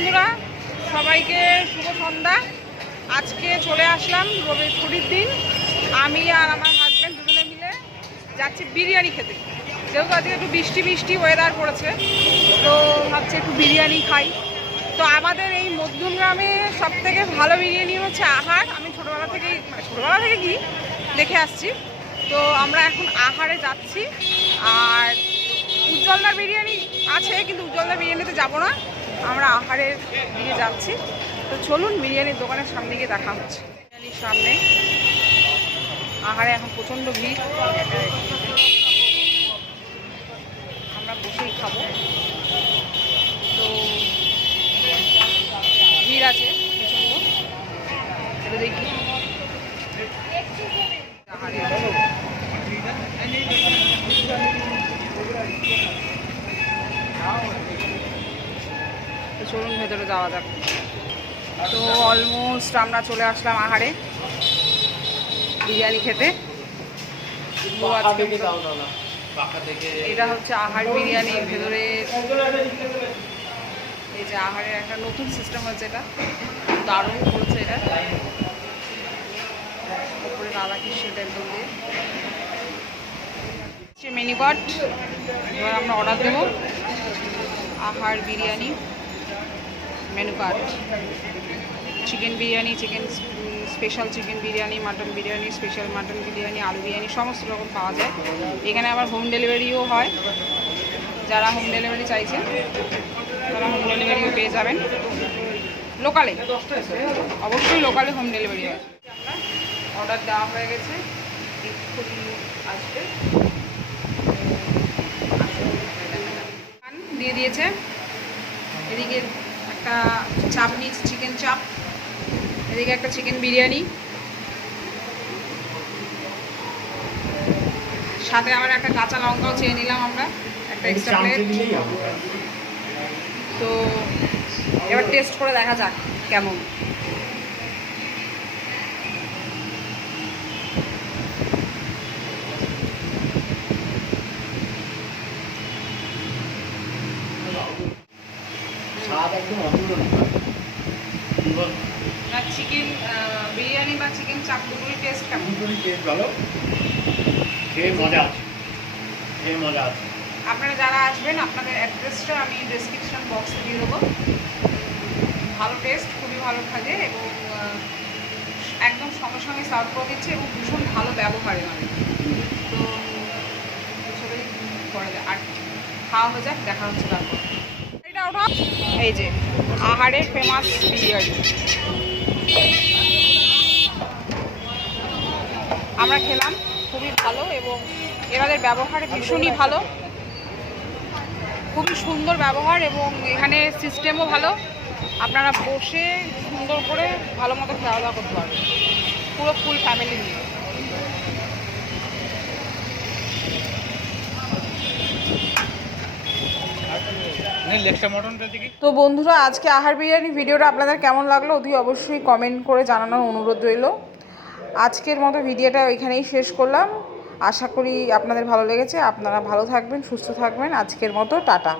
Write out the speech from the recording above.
বন্ধুরা, সবাইকে শুভ সন্ধ্যা। আজকে চলে আসলাম রবি ছুটির দিন। আমি আর আমার হাজব্যান্ড দুজনে মিলে যাচ্ছি বিরিয়ানি খেতে। যেহেতু আজকে একটু বৃষ্টি বৃষ্টি ওয়েদার পড়েছে, তো ভাবছি একটু বিরিয়ানি খাই। তো আমাদের এই মধ্যমগ্রামে সব থেকে ভালো বিরিয়ানি হচ্ছে আহার। আমি ছোটোবেলা থেকে কি দেখে আসছি। তো আমরা এখন আহারে যাচ্ছি। আর উজ্জ্বলদার বিরিয়ানি আছে, কিন্তু উজ্জ্বলদার বিরিয়ানিতে যাবো না, আমরা আহারের দিকে যাচ্ছি। তো চলুন, বিরিয়ানির দোকানের সামনে গিয়ে দেখা হচ্ছে। বিরিয়ানির সামনে আহারে এখন প্রচণ্ড ভিড়, আমরা বসেই খাবো। তো ভিড় আছে প্রচণ্ড, এটা দেখি। আহারে তো চলুন ভেতরে যাওয়া যাক। তো অলমোস্ট আমরা চলে আসলাম আহারে বিরিয়ানি খেতে। এটা হচ্ছে আহার বিরিয়ানির ভেতরে, এই যে আহারের একটা নতুন সিস্টেম হচ্ছে, এটা দারুণ করেছে। এটা উপরে রাধাকৃষ্ণ টেম্পল দিয়ে মেনু কার্ড। এবার আমরা অর্ডার দেবো আহার biryani menu card. Chicken biryani, chicken special chicken biryani, mutton biryani, special mutton biryani, আলু বিরিয়ানি, সমস্ত রকম পাওয়া যায়। এখানে আবার হোম ডেলিভারিও হয়। যারা হোম ডেলিভারি চাইছেন তারা হোম ডেলিভারিও পেয়ে যাবেন। লোকালে, অবশ্যই লোকালে হোম ডেলিভারি হয়। অর্ডার দেওয়া হয়ে গেছে, আসবে দিয়ে দিয়েছে। এদিকে একটা চাপ নিয়েছে, চিকেন চাপ। এদিকে একটা চিকেন বিরিয়ানি, সাথে আবার একটা কাঁচা লঙ্কাও চেয়ে নিলাম আমরা, একটা এক্সট্রা প্লেট। তো এবার টেস্ট করে দেখা যাক কেমন। না, চিকেন বিরিয়ানি বা চিকেন চাপ দুটোই টেস্ট কেমন? দুটোই টেস্ট ভালো, খেয়ে মজা আছে, খেয়ে মজা আছে। আপনারা যারা আসবেন, আপনাদের অ্যাড্রেসটা আমি ডেসক্রিপশন বক্সে দিয়ে দেবো। ভালো টেস্ট, খুবই ভালো থাকে এবং একদম সঙ্গে সঙ্গে সার্ভ করে দিচ্ছে এবং ভীষণ ভালো ব্যবহারে মানে। তো সবাই করে দেয়। আর খাওয়া হয়ে যাক, দেখা হচ্ছে তারপর। এটা ওটা এই যে আহারের ফেমাস বিরিয়ানি আমরা খেলাম, খুবই ভালো এবং এনাদের ব্যবহার ভীষণই ভালো, খুবই সুন্দর ব্যবহার এবং এখানে সিস্টেমও ভালো। আপনারা বসে সুন্দর করে ভালো মতো খাওয়া দাওয়া করতে পারবেন, পুরো ফুল ফ্যামিলি নিয়ে। তো বন্ধুরা, আজকে আহার বিরিয়ানি ভিডিওটা আপনাদের কেমন লাগলো অতি অবশ্যই কমেন্ট করে জানানোর অনুরোধ রইল। আজকের মতো ভিডিওটা ওইখানেই শেষ করলাম। আশা করি আপনাদের ভালো লেগেছে। আপনারা ভালো থাকবেন, সুস্থ থাকবেন। আজকের মতো টাটা।